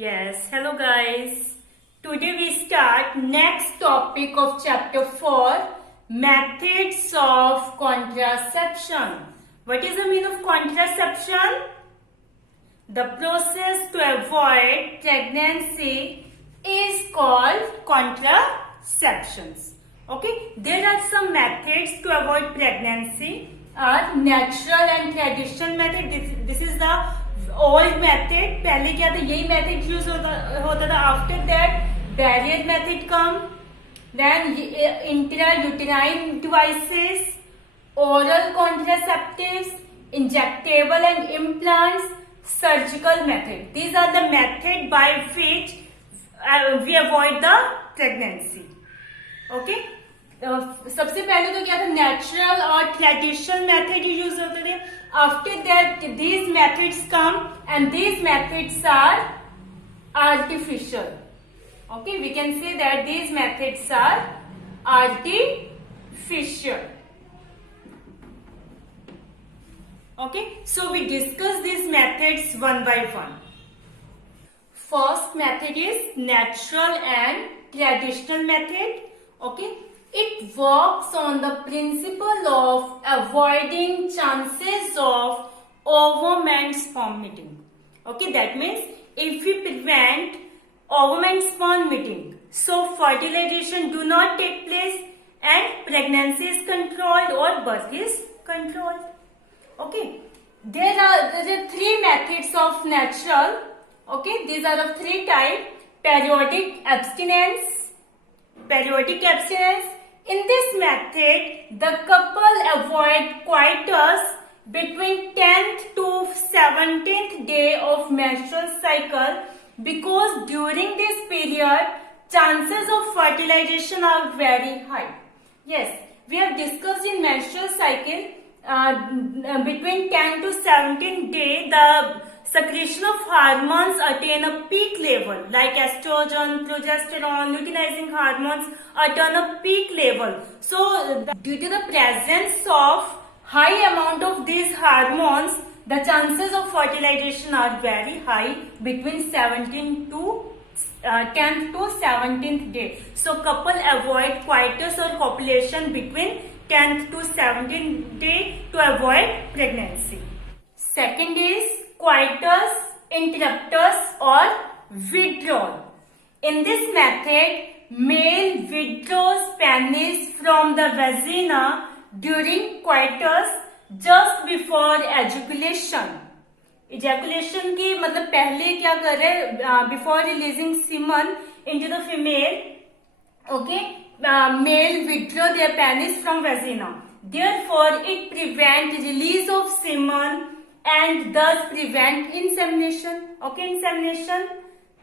Yes, hello guys. Today we start next topic of chapter 4, methods of contraception. What is the meaning of contraception? The process to avoid pregnancy is called contraceptions. Okay, there are some methods to avoid pregnancy. Natural and traditional method. This is the old method. पहले क्या था, यही method use होता था. After that barrier method come, then intrauterine devices, oral contraceptives, injectable and implants, surgical method. These are the method by which we avoid the pregnancy. Okay, सबसे पहले तो क्या था, नेचुरल और ट्रेडिशनल मेथड यूज होते थे. After that, these methods come and these methods are artificial. Okay, we can say that these methods are artificial. Okay, so we discuss these methods one by one. First method is natural and traditional method. Okay, it works on the principle of avoiding chances of ovum and sperm meeting. Okay, that means if we prevent ovum and sperm meeting, so fertilization do not take place and pregnancy is controlled or birth is controlled. Okay, there are three methods of natural. Okay, these are of three types: periodic abstinence. In this method, the couple avoid coitus between 10th to 17th day of menstrual cycle because during this period, chances of fertilization are very high. Yes, we have discussed in menstrual cycle between 10 to 17 day, the secretion of hormones attain a peak level, like estrogen, progesterone, luteinizing hormones attain a peak level. So, due to the presence of high amount of these hormones, the chances of fertilization are very high between 10th to 17th day. So, couple avoid coitus or copulation between 10th to 17th day to avoid pregnancy. Second is coitus interruptus or withdrawal. In this method, male withdraws penis from the vagina during coitus just before ejaculation. Ejaculation की मतलब पहले क्या कर रहे, before releasing semen into the female. Okay, male withdraw their penis from vagina. Therefore, it prevents release of semen and thus prevent insemination. Okay, insemination,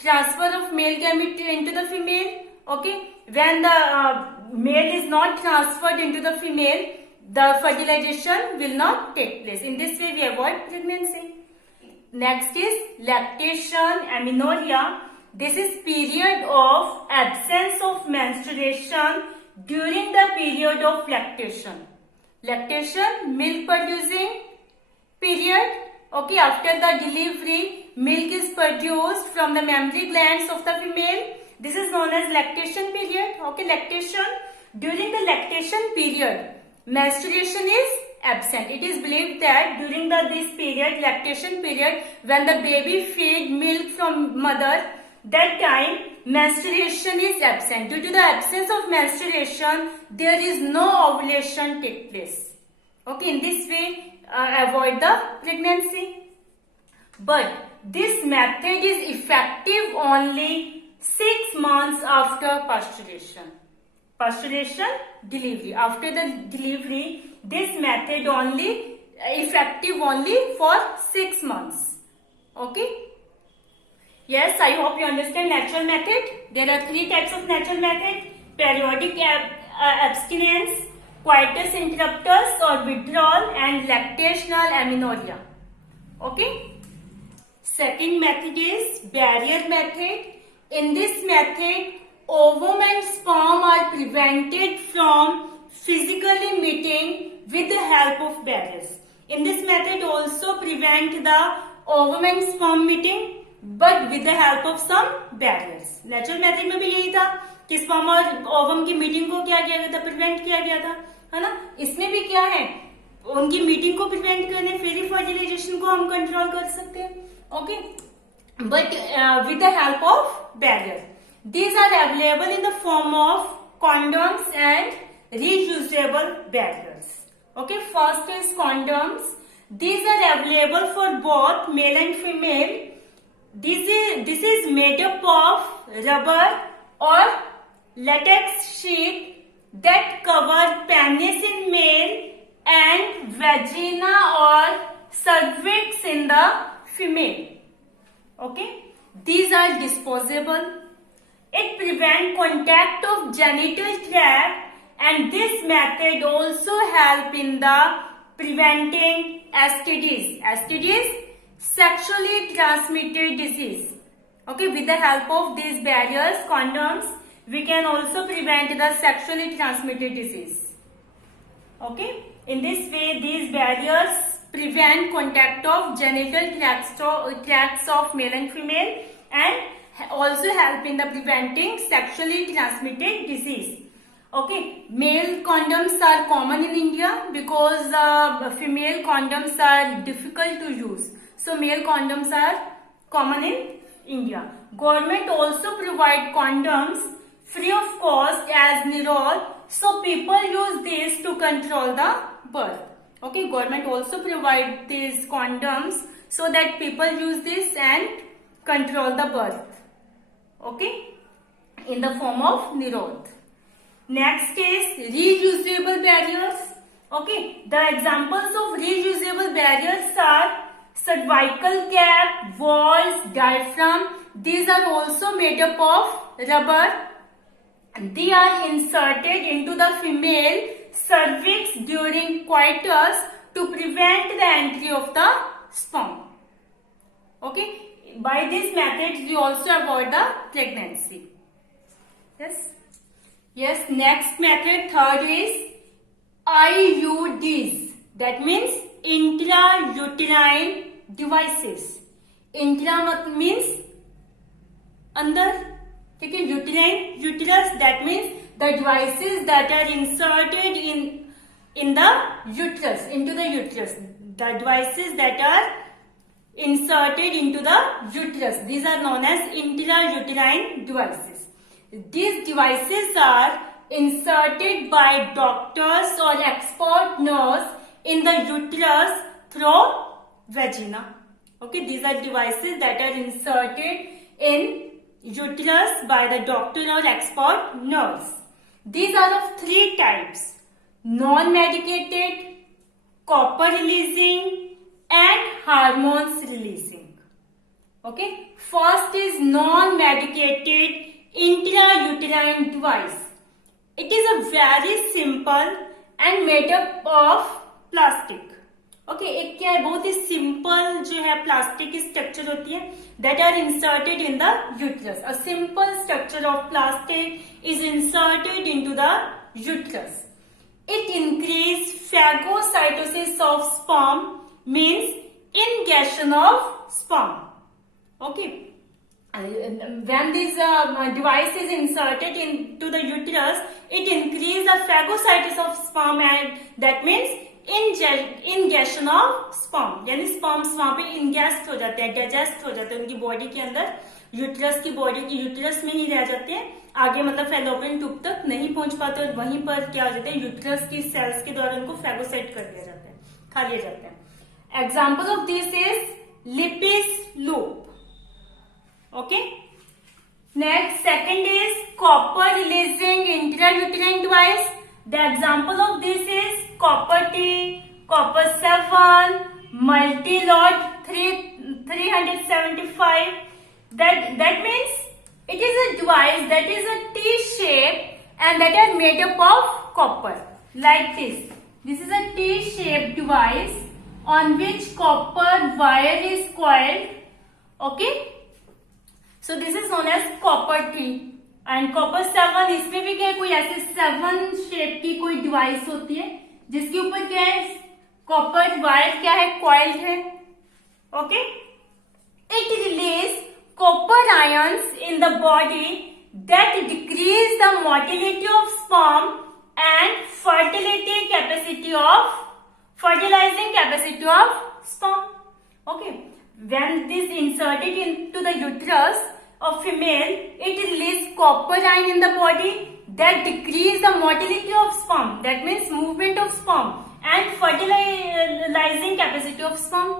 transfer of male gamete into the female. Okay, when the male is not transferred into the female, the fertilization will not take place. In this way, we avoid pregnancy. Next is lactation, amenorrhea. This is period of absence of menstruation during the period of lactation. Lactation, milk producing period. Okay, after the delivery, milk is produced from the mammary glands of the female. This is known as lactation period. Okay, lactation. During the lactation period, menstruation is absent. It is believed that during this period, lactation period, when the baby feed milk from mother, that time menstruation is absent. Due to the absence of menstruation, there is no ovulation take place. Okay, in this way, avoid the pregnancy. But this method is effective only 6 months after postulation. Postulation, delivery. After the delivery, this method only effective only for 6 months. Okay. Yes, I hope you understand natural method. There are three types of natural method: periodic abstinence, coitus interruptus or withdrawal, and lactational amenorrhea. Okay. Second method is barrier method. In this method, ovum and sperm are prevented from physically meeting with the help of barriers. In this method also prevent the ovum and sperm meeting. But with the help of some barriers. Natural method में भी यही था कि sperm और ovum की meeting को क्या किया गया था, प्रिवेंट किया गया था, है ना। इसमें भी क्या है, उनकी मीटिंग को प्रिवेंट करने, फिर ही फर्टिलाइजेशन को हम कंट्रोल कर सकते हैं। Okay, but with the help of barrier. These are available in the form of condoms and reusable barriers. Okay, first is condoms. These are available for both male and female. This is made up of rubber or latex sheet that cover penis in male and vagina or cervix in the female. Okay, these are disposable. It prevents contact of genital tract and this method also help in the preventing STDs. STDs, sexually transmitted disease. Okay, with the help of these barriers, condoms, we can also prevent the sexually transmitted disease. Okay, in this way these barriers prevent contact of genital tracts of male and female and also help in the preventing sexually transmitted disease. Okay, male condoms are common in India because female condoms are difficult to use. So male condoms are common in India. Government also provide condoms free of cost as Nirol. So people use this to control the birth. Okay, government also provide these condoms so that people use this and control the birth. Okay, in the form of Nirod. Next is reusable barriers. Okay, the examples of reusable barriers are cervical cap, walls, diaphragm. These are also made up of rubber. They are inserted into the female cervix during coitus to prevent the entry of the sperm. Okay, by these methods we also avoid the pregnancy. Yes, next method, third is IUDs. That means intrauterine devices. Intra means अंदर, ठीक है, uterine, uterus, that means the devices that are inserted in the uterus, into the uterus. The devices that are inserted into the uterus. These are known as intrauterine devices. These devices are inserted by doctors or expert nurse in the uterus through vagina. Okay, these are devices that are inserted in uterus by the doctor or expert nurse. These are of three types: non-medicated, copper releasing, and hormones releasing. Okay, first is non-medicated intrauterine device. It is a very simple and made up of plastic. Okay, एक क्या है, बहुत ही simple जो है plastic की structure होती है that are inserted in the uterus. A simple structure of plastic is inserted into the uterus. It increases phagocytosis of sperm, means ingestion of sperm. Okay, when this device is inserted into the uterus, it increases the phagocytosis of sperm, and that means ingestion of sperm. यानी sperms वहां पे ingest हो जाते हैं, digest हो जाते हैं उनकी बॉडी के अंदर, यूटरस की बॉडी की यूटरस में ही रह जाते हैं, आगे मतलब फैलोपियन ट्यूब तक नहीं पहुंच पाते और वहीं पर क्या हो जाता है, यूटरस की सेल्स के द्वारा उनको फैगोसाइट कर दिया जाता है, खा लिया जाता है. Example of this is Lippes loop. Okay, next second is copper releasing intrauterine device. The example of this is copper T, copper 7, multi-lot 375. That means it is a device that is a T shape and that are made up of copper, like this. This is a T-shaped device on which copper wire is coiled. Okay, so this is known as copper T. And copper 7, इसमें भी क्या है, कोई ऐसे 7 shape की कोई device होती है जिसके ऊपर क्या है, कॉपर वायर क्या है, कॉइल्ड है. Okay, it release ions in the body that decrease the motility of sperm and fertilizing capacity of sperm. Okay, when this inserted into the uterus of female, it releases copper ion in the body that decrease the motility of sperm, that means movement of sperm, and fertilizing capacity of sperm.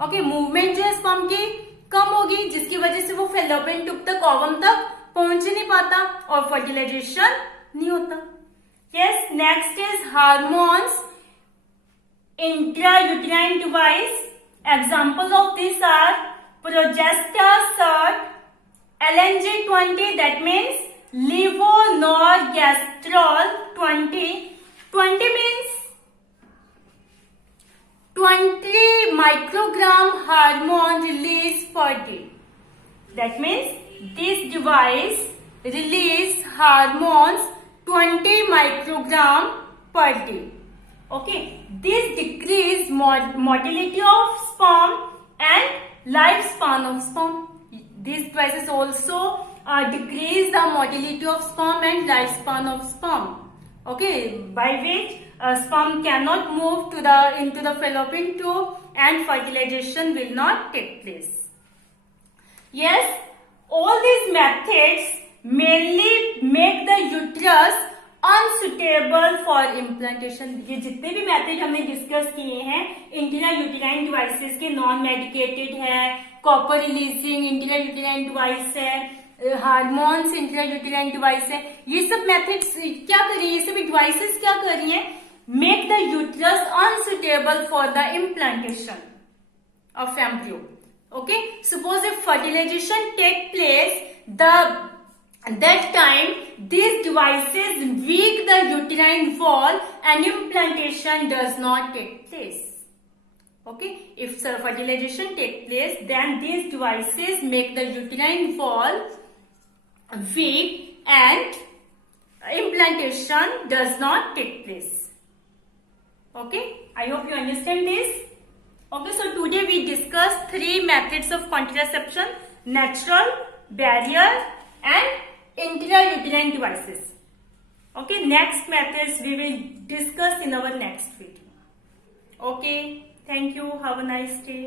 Okay, movement जो है sperm की कम होगी, जिसकी वजह से वो fallopian tube तक, ovum तक पहुंच ही नहीं पाता और फर्टिलाइजेशन नहीं होता. Yes, next is hormones, intrauterine device. Examples of these are progesterone, LNG20, that means levonorgestrel 20. 20 means 20 microgram hormone release per day. That means this device release hormones 20 microgram per day. Okay, this decrease motility of sperm and lifespan of sperm. These devices also decrease the motility of sperm and lifespan of sperm. Okay, by which sperm cannot move into the fallopian tube and fertilization will not take place. Yes, all these methods mainly make the uterus unsuitable for implantation. ये जितने भी method हमने discuss किए हैं intrauterine devices के, non medicated है, copper releasing intrauterine device है, hormones intrauterine device है, ये सब मेथड्स क्या कर रही है, ये सभी डिवाइसेस क्या कर रही हैं, make the uterus unsuitable for the implantation of embryo. Okay, suppose if fertilization take place, that time these devices weak the uterine wall and implantation does not take place. Okay, if fertilization take place, then these devices make the uterine wall weak and implantation does not take place. Okay, I hope you understand this. Okay, so today we discussed 3 methods of contraception: natural, barrier and intrauterine devices. Okay, next methods we will discuss in our next video. Okay, thank you. Have a nice day.